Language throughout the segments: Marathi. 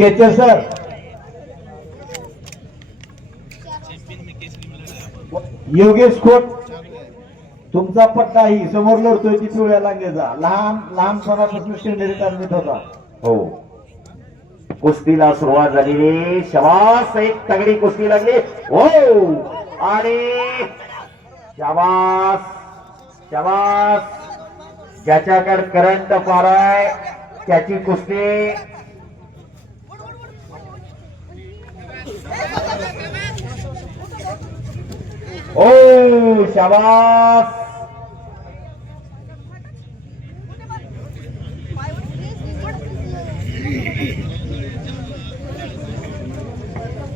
केचर सर योगेश खोट तुमचा पट्टा ही समोर लढतोय ती पिवळ्या लांगेचा लहान लहानपणापासून शेंडरी तालमीत होता. हो कुस्तीला सुरुवात झालेली. शबास एक तगडी कुस्ती लागली. हो आणि शबास शबास ज्याच्याकडे करंट पाराय त्याची कुस्ती. ओ शाबास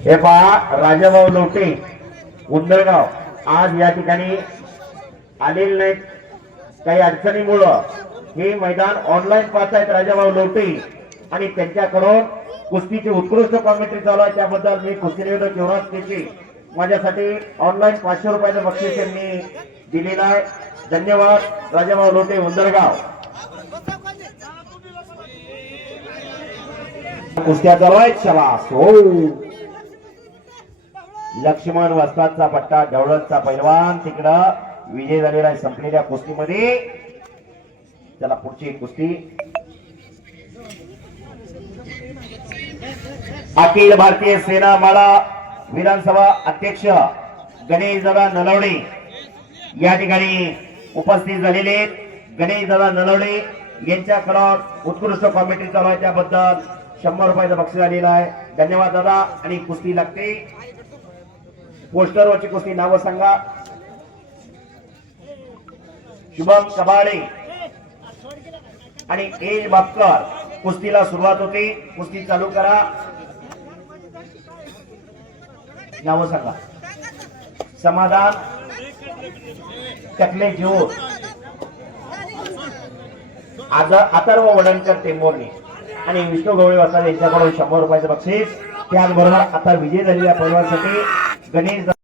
हे पहा राजाभाऊ लोटे उंदरगाव आज या ठिकाणी आलेले नाहीत काही अडचणीमुळं. हे मैदान ऑनलाईन पाहतायत राजाभाऊ लोटे आणि त्यांच्याकडून कुस्तीची उत्कृष्ट कॉमेंट्री चालू आहे. त्याबद्दल मी कुस्ती निवेदक युवराज केची माझ्यासाठी ऑनलाईन 500 रुपयाचं बक्षीस त्यांनी दिलेलं आहे. धन्यवाद राजाभाऊ लोटे उंदरगाव. कुस्त्या चालू आहेत. शबास. हो लक्ष्मण वस्तादचा पट्टा ढवळतचा पैलवान तिकडं विजय झालेला आहे संपलेल्या कुस्तीमध्ये. चला पुढची कुस्ती. अखिल भारतीय सेना माळा विधानसभा अध्यक्ष गणेश दादा नलवडे या ठिकाणी उपस्थित झालेले. गणेश दादा नलवडे यांच्याकडून उत्कृष्ट कॉमेंट्री चालू आहे. त्याबद्दल 100 रुपयाचं बक्षीस आलेलं आहे. धन्यवाद दादा. आणि कुस्ती लागते. पोस्टरवरची कुस्ती नावं सांगा. शुभम कबाडे आणि एज बापकर. कुस्तीला सुरुवात होते. कुस्ती चालू करा. नावं सांगा. समाधान टकले जोर अथर्व वडणकर टेंबोर्णी आणि विष्णू गवळे वसावे यांच्याकडून 100 रुपयाचं बक्षीस. त्याचबरोबर आता विजय झालेल्या पैलवानासाठी गणेश